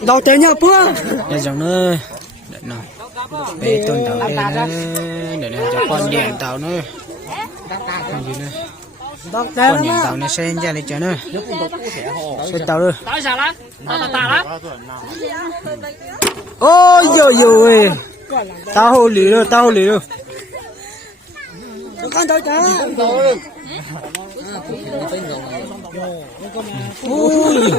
đầu tên nhau bữa để dòng nữa để nào để tôn tàu đây nữa để này cho con điện tàu nữa còn gì nữa con điện tàu này xem ra đi chờ nữa xem tàu nữa ôi dồi dồi tao hồ lì rồi con tôi cha ui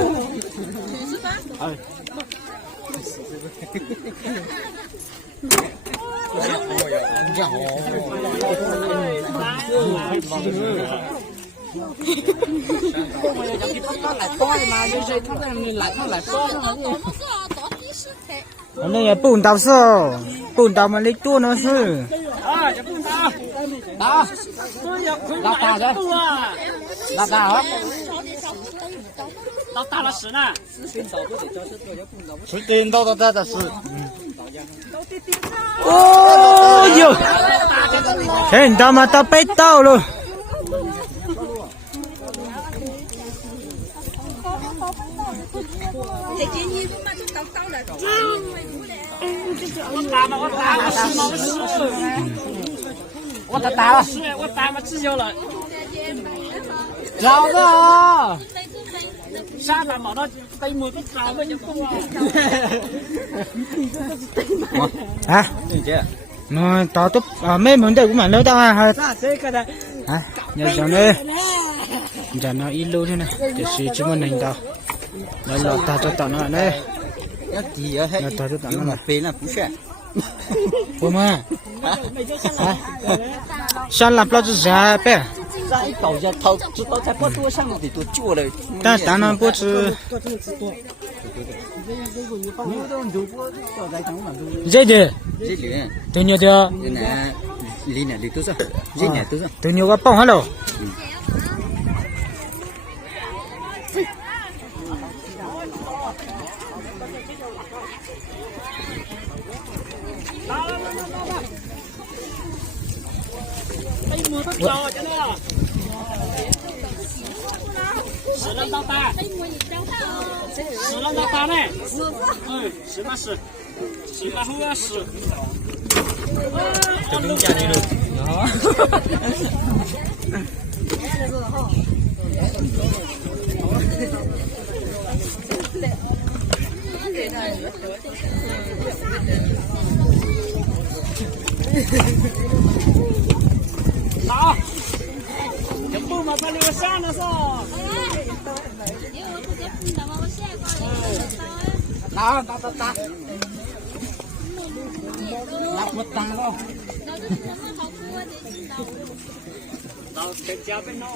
này là bùn tàu sao bùn tàu mà lấy tua nó sư đó老大的老大好老大了10呢10点到的是ôi dồi thế tao mà tao bét tao luôn我的大了我打嘛只有了老的下打毛到被每个打个就够了hả mà tao tốt mấy vấn đề của mày nói tao hả hả giờ chọn đi giờ nó ít lâu thế này để suy chúng mình hành tao nó lọt tao cho tao nó đây nó tao cho tao nó này别了不是不嘛sao làm lo cho giá bé 再搞一下头知道才不多上得多做了但当然不吃这的这里对牛的这呢里呢里都是这呢都是对牛个帮下喽被每个打真的10了到8 10了到8呢10吧10吧后要10这边家里头打这不嘛把那个上了噻打不打了到全家被闹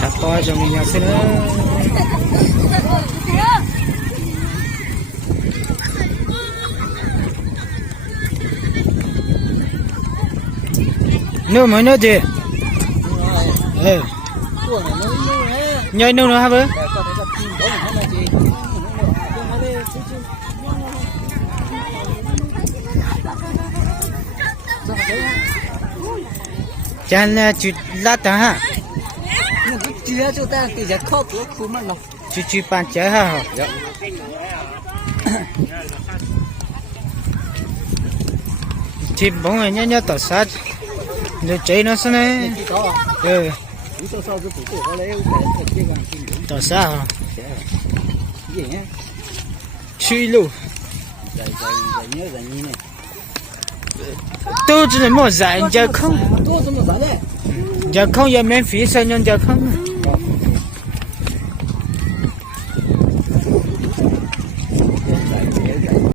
chả có cho mình nhà xin nữa nữa mới nữa gì nhảy nữa nữa hả bữa chán là chút lát ta ha chưa cho ta thì giờ khó của khu mà nó chút bàn trái ha thì bông này nhá tỏ sát rồi cháy nó xem này tỏ sát hả truy luôn tôi chỉ là một giải giờ không giờ không giờ miễn phí sao nhân giờ không